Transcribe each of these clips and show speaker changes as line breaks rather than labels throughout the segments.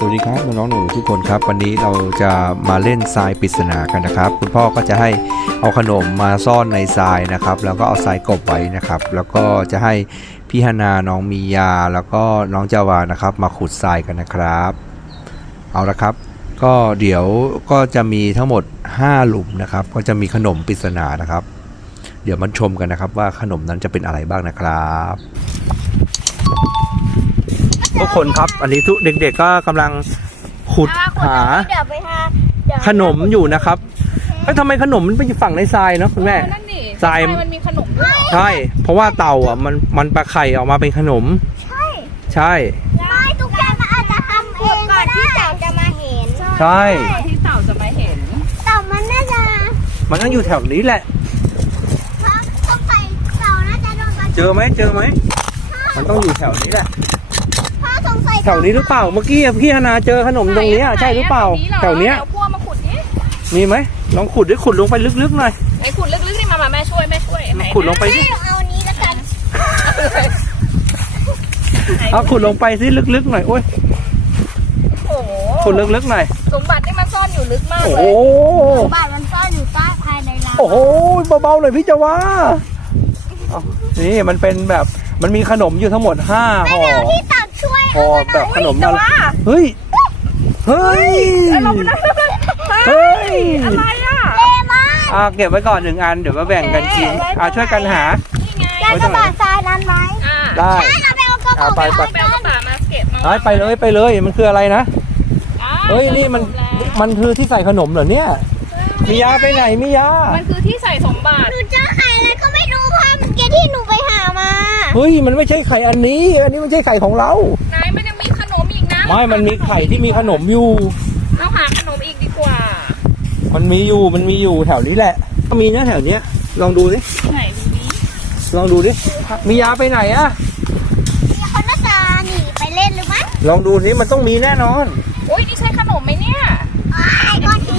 สวัสดีครับน้องๆหนูทุกคนครับวันนี้เราจะมาเล่นทรายปริศนากันนะครับคุณพ่อก็จะให้เอาขนมมาซ่อนในทรายนะครับแล้วก็เอาทรายกลบไว้นะครับแล้วก็จะให้พี่ฮานาน้องมียาแล้วก็น้องจาวานะครับมาขุดทรายกันนะครับเอาละครับก็เดี๋ยวก็จะมีทั้งหมด5หลุมนะครับก็จะมีขนมปริศนานะครับเดี๋ยวมาชมกันนะครับว่าขนมนั้นจะเป็นอะไรบ้างนะครับทุกคนครับอันนี้ทุกเด็กๆก็กำลังขุดหาขนมอยู่นะครับแล้วทำไมขนมมันไปอยู่ฝั่งในทรายเนาะคุณแม่ทรายมันมีขนมด้วยใช่เพราะว่าเต่าอ่ะมันปลาไข่ออกมาเป็นขนมใช่
ทุกอย่างมันอาจจะทำเองก่อนที่เต่าจะมาเห็น
ใช่
ที่เต่าจะมาเห็น
เต่ามันน่าจะ
มันต้องอยู่แถวนี้แหละ
ต้องใส่เต่าน่าจะโดน
เจอไหมมันต้องอยู่แถวนี้แหละแถวนี้หรือเปล่าเมื่อกี้พี่ฮานาเจอขนมตรงนี้ใช่หรือเปล่าแถวเนี้ย
พวกมาขุดนี่
มีไหมลองขุดขุดลงไปลึกๆหน่อย
ไอ้ขุดลึกๆนี่มาแม่ช่วย
ขุดลงไปสิ
เอานี้แล้วกัน
เอาขุดลงไปสิลึกๆหน่อยโอ้ยขุดลึกๆหน่อย
สมบัตินี่มันซ่อนอยู่ลึกมากเลย
สมบัติมันซ่อนอยู่ใต้ภายในเรา
โอ้โหเบาๆหน่อยพี่จาวานี่มันเป็นแบบมันมีขนมอยู่ทั้งหมด5ห่อห่อแบบขนมอะไรเฮ้ย
อะไรอ่ะ
เก็บไว้ก่อน1อันเดี๋ยวมาแบ่งกันกินช่วยกันหา
แล้วกระบะทรายนั้นไหม
ได้ไป
เอากระบะมาเก็บมา
ไปเลยมันคืออะไรนะเฮ้ยนี่มันคือที่ใส่ขนมเหรอเนี่ยมิยาไปไหนมิยา
มันคือที่ใส่สมบัติ
หนูเจอไข่อะไรก็ไม่รู้พ่อเมื่อกี้ที่หนูไปหามา
เฮ้ยมันไม่ใช่ไข่อันนี้ไม่ใช่ไข่ของเรา
ไหนมันยังมีขนมอีกนะ
ไม่มันมีไข่ที่มีขนมอยู่
เราหาขนมอีกดีกว่า
มันมีอยู่แถวนี้แหละก็มีนะแถวเนี้ยลองดูดิ
ไหนดูดิ
ลองดูดิมิยาไปไหนอะ
มีคนน่าจะหนีไปเล่นหรือมั้ง
ลองดูนี่มันต้องมีแน่นอน
โอ้ยนี่ใช่ขนมไหมเนี่ย
ก้อนนี้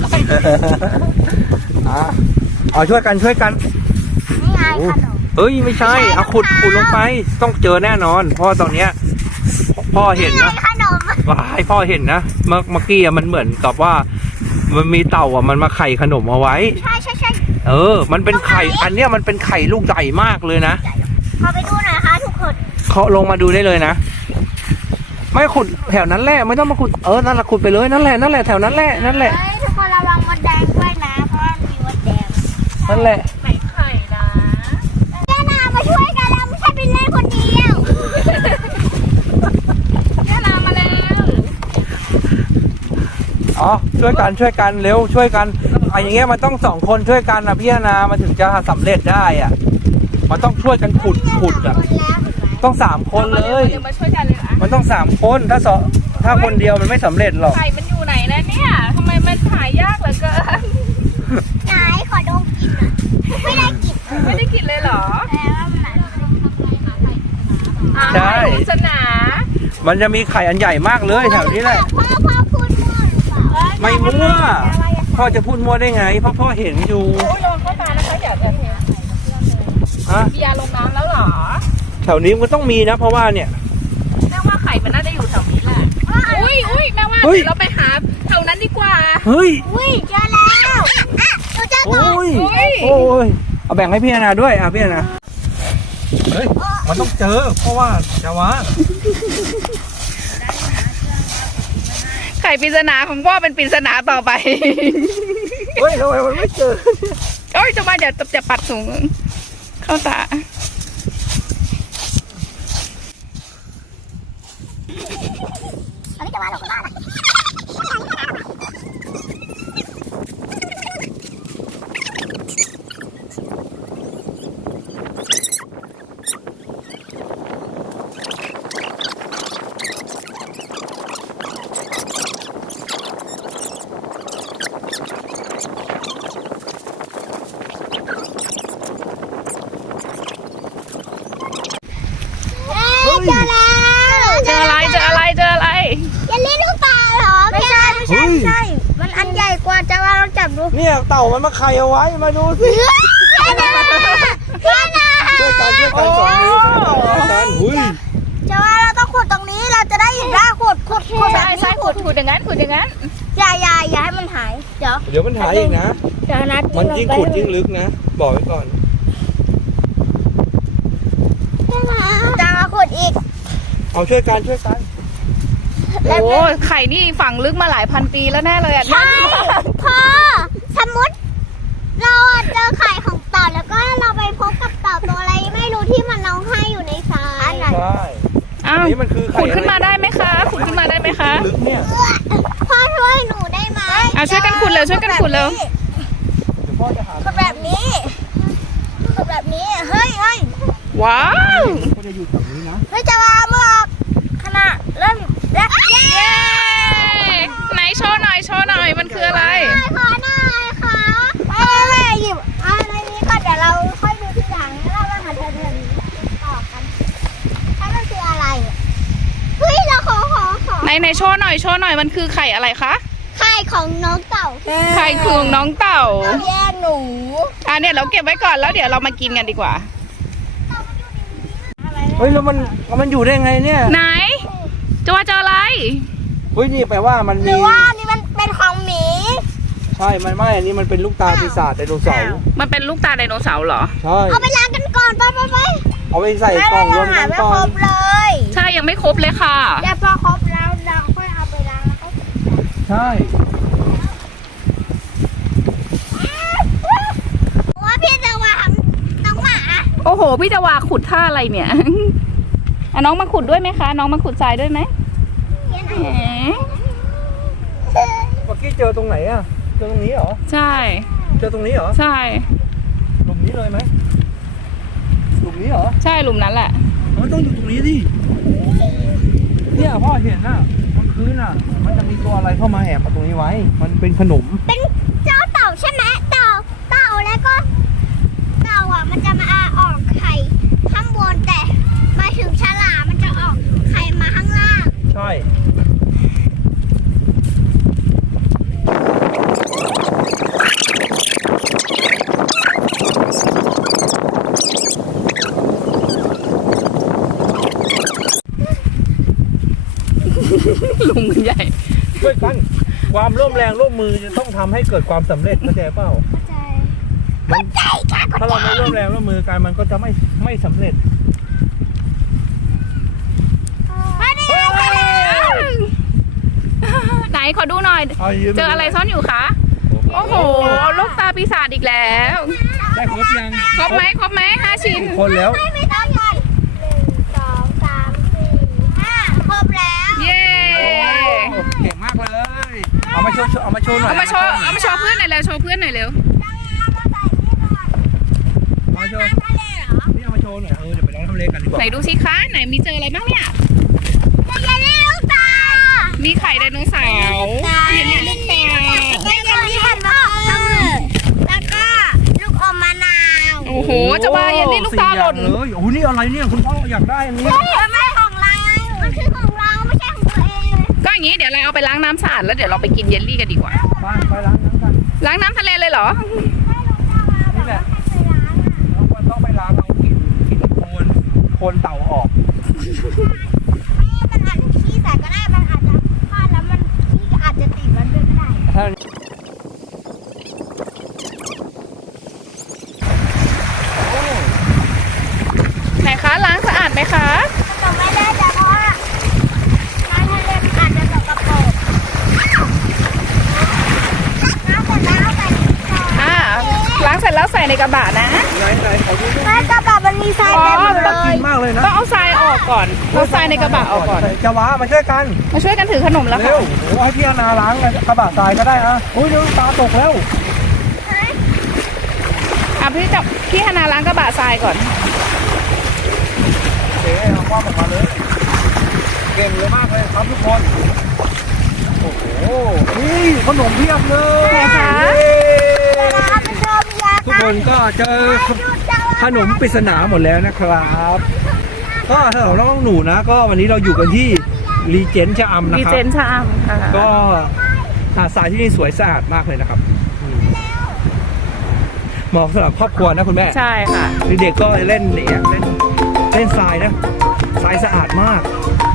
เอาช่วยกัน
นี่ไงขนม
เอ้ยไม่ใช่เอาขุดลงไปต้องเจอแน่นอนเพราะตอนเนี้ยพ่อเห็นนะให้พ่อเห็นนะเมื่อกี้มันเหมือนกับว่ามันมีเต่ามันมาไข่ขนมเอาไว้
ใช่
มันเป็นไข่อันเนี้ยมันเป็นไข่ลูกใหญ่มากเลยนะ
พาไปดูหน่อยค่ะทุกคน
เขาลงมาดูได้เลยนะไม่ขุดแถวนั้นแหละไม่ต้องมาขุดนั่นแหละขุดไปเลยนั่นแหละแถวนั้นแหละ
ทุกคนระวังมดแดงด้วยนะเพราะมีมดแดง
นั่นแหละ
ไหนไข่นะ
แม่นามาช่วยกันแล้วไม่ใช่เป็นเล่นคนเดียว
แม่นามาแล้ว
ช่วยกันเร็วช่วยกันอย่างเงี้ยมันต้อง2คนช่วยกันนะพี่นามันถึงจะสำเร็จได้อ่ะมันต้องช่วยกันขุดอ่ะต้อง3คนเลยมันต้อง3คนถ้าคนเดียวมันไม่สำเร็จหรอก
ไข่มันอยู่ไหนนะเนี่ยทำไมมันหายากเหลือเกิน
ไหนขอดมกินอ่ะไม่ได้กิน
เลยเหรอ
ใช่
ปริศนา
มันจะมีไข่อันใหญ่มากเลยแถวนี้แหละ
พ่อพูดมั่ว
ไม่มั่วพ่อจะพูดมั่วได้ไงเพราะพ่อเห็นอยู่
โยนเข้าตานะคะอย่าแบบนี้มียาลงน้ำแล้วเหรอ
แถวนี้มันต้องมีนะเพราะว่าเนี่ย
แม่ว่าไข่มันน่าจะอยู่แถวนี้แหละอุ้ยแม่ว่าเราไปหาแถวนั้นดีกว่า
เฮ้ย
เจอแล้วหนูเจอตัว
โอ้ยเอาแบ่งให้พี่นาด้วยพี่นาเฮ้ยมันต้องเจอเพราะว่าจะวะ
ไข่ปริศนาของพ่อเป็นปริศนาต่อไป
เฮ้ยทำไมมันไม่เจอ
จะมาเดี๋ยวจะปัดสูงเข้าตา
อันนี้จะว่าหรอกบ้านเจอ
อะไร
อย่าเล่นลูกปลาหรอไม่ใช่มันอันใหญ่กว่าจะว่าเราจับดู
เนี่ยเต่ามันมาไข่เอาไว้มาดูสิช่วยกัน2 นิ้วจะว่าเราต้องขุ
ขุดตรงนี้เราจะได้อยู่ได้ขุดแบบ
ใช่
นี้
ใช่ขุดอย่างนั้นขุดอย่างนั้น
อย่าให้มันหายเดี๋ยว
มันหายอีกนะ
นะ
มันยิ่งขุดยิ่งลึกนะ บอกไว้ก่อน
จะมาขุดอีก
เอาช่วยกัน
โอ้ไข่นี่ฝังลึกมาหลายพันปีแล้วแน่เลยอ่ะ
ใช่พอสมมติเราเจอไข่ของเต่าแล้วก็เราไปพบกับเต่าตัวอะไรไม่รู้ที่มันร้องไห้อยู่ในทราย
ใช่
อ้าว
นี่มันคือไข่
ขุดขึ้นมาได้ไหมคะขุดขึ้นมาได้ไหมคะ
ลึกเนี่ย
พ่อช่วยหนูได้ไหม
ช่วยกันขุดเร็วช่วยกันขุดเร็ว
เดี๋ยวพ่อจะหา
ขุดแบบนี้ขุดแบบนี้เฮ้ย
ว้าว
พ่อจะอยู่แถวนี้นะ
จะวางมือออกขณะเริ่มเย้
เย้ไหนโชว์หน่อยมันคืออะไร
ขอหน่อยค่ะแม่หยิบอะไรนี้ก่อนเดี๋ยวเราค่อยดูทีหลังแล้วเรามาหาเธอนี้ต่อกันถ้ามันคืออะไรเฮ้ยเราขอ
ไหนโชว์หน่อยมันคือไข่อะไรคะ
ไข่ของน้องเต่า
ไข่ของน้องเต่า
แย่งหนู
เนี่ยเราเก็บไว้ก่อนแล้วเดี๋ยวเรามากินกันดีกว่า
เฮ้ยแล้วมันอยู่ได้ไงเนี่ย
ไหนจะว่าเจออะไร
เฮ้ยนี่แปลว่ามัน
ห
มี
รือว่านี่มันเป็นของหมี
ใช่มันไม่อันนี้มันเป็นลูกตาปีศาจไดโนเสาร์
มันเป็นลูกตาไดโนเสาร์เหรอ
ใช่
เอาไปล้างกันก่อนไป
เอาไปใส่กล่องรวมกัน
ไม่
ก่อ
คร
น
บเลย
ใช่ยังไม่ครบเลยค่ะ
เดี๋ยวพอครบแล้วเราค่อยเอาไปล้างแล้วก็
ใช่
ว่าพี่จะวางน้องหมา
โอ้โหพี่จะวาขุดท่าอะไรเนี่ย น้องมาขุดด้วยไหมคะ น้องมาขุดทรายด้วยไหมแหม
เมื่อกี้เจอตรงไหนอ่ะเจอตรงนี้เหรอ
ใช่
เจอตรงนี้เหรอ
ใช่
หลุมนี้เลยไหมหลุมนี้เหรอ
ใช่หลุมนั้นแหละ
มันต้องอยู่ตรงนี้ดิเนี่ยพ่อเห็นน่ะมันคืนน่ะ มันจะมีตัวอะไรเข้ามาแอบมาตรงนี้ไว้ มันเป็นขนม
เป็นเจ้าเต่าใช่ไหมเต่าแล้วก็เต่าอ่ะมันจะมาออกไข่ข้างบนแต่มาถึงฉลามมันจะออกไข่มาข้างล่าง
ใช่
หลุมมันใหญ่
ช่วยกันความร่วมแรงร่วมมือจะต้องทำให้เกิดความสำเร็จเข้าใจเปล่า
เข้าใจค่ะ
ถ้าเราไม่ร่วมแรงร่วมมือกันมันก็จะไม่สำเร็จ
มาดิ
ไหนขอดูหน่อย
ยืม
เจออะไรซ่อนอยู่คะ โอ้โห ลูกตาปีศาจอีกแล้ว
ได้ครบยัง
ครบไหม5 ชิ้น
คนแล้ว
ไม่ต้องยัน1 2 3 4 5ครบแล้ว
เย้
เก่งมากเลย เอามาโชว์หน่อย
เอามาโชว์เพื่อนหน่อยเร็ว โชว์เพื่อนหน่อยเร็ว
เอามาโชว์นี่เอามาโชว์หน่อยเดี๋ยวไปลองทำเลกันดีกว่า
ไหนดูสิคะ ไหนมีเจออะไรบ้างเนี่ย
เยลลี่ลูกตา
มีไข่ไดโนเสาร์เยลลี่ลูกตา
เยลลี่แฮมเบอร์เกอร์แล้วก็ลูกอมมะนาว
โอ้โห จะว่าเยลลี่ลูกตาหล่น
4อย่างเลยโอ้โหนี่อะไรเนี่ยคุณพ่ออยากได้อันนี้
ไม่ของเรามันคือของเราไม่ใช่ของตัวเอง
ก็อย่างนี้เดี๋ยวเราเอาไปล้างน้ำสะอาดแล้วเดี๋ยวเราไปกินเยลลี่กันดีกว่า
ไปล้างน้ำกัน
ล้างน้ำทะเลเลยเหรอ
นี่แหละเราต้องไปล้างเอากลิ่นโคนเต่าออก
มันอาจจะขี้ใส่ก็ได้ มันอาจจะพลาดแล้วมันขี้อาจจะติดมันด้วยก็ได้
ถ้า
ไหนคะล้างสะอาดไหมคะ
แต่ไม่ได้แต่เพราะว่าน้ำทะเลมันอาจจะสกปรกน้ำแต่น้ำใส่ในกระ
ล้างเสร็จแล้วใส่ในกระบะนะ
ไหนขอดูด้วย
ในกระบะมันมีทรายเต็มเล
น่ากิ
ย
นมากเลยนะ
ต้องเอาทรายออกก่อนเอาทรายในกระบะออกก่อน
จะว้ามาช่วยกัน
มาช่วยกันถือขนมแล้ว
เร็
ค่ะ
วโอ้ให้พี่อนาล้างกระบะทรายก็ได้อะโอ้ยเดี๋ยวตาตกแล้ว
พี่ฮานาล้างกระบะทรายก่อน
โอเคเอาคว้าออกมาเลย เก่งเลยมากเลยครับทุกคน โอ้โห นี่ขนมเพียบเลย
ไหนคะ
ทุกคนก็เจอขนมปริศนาหมดแล้วนะครับ ก็สำหรับน้องหนูนะ ก็วันนี้เราอยู่กันที่รีเจนชะอำนะ
ดี
ครั
เจ
บ
นชามค่ะ
ก็หาดทรายที่นี่สวยสะอาดมากเลยนะครับเหมาะสำหรับครอบครัวนะคุณแม่
ใช่ค่ะ
เด็กๆก็เล่นเนี่ยเล่นทรายนะทรายสะอาดมาก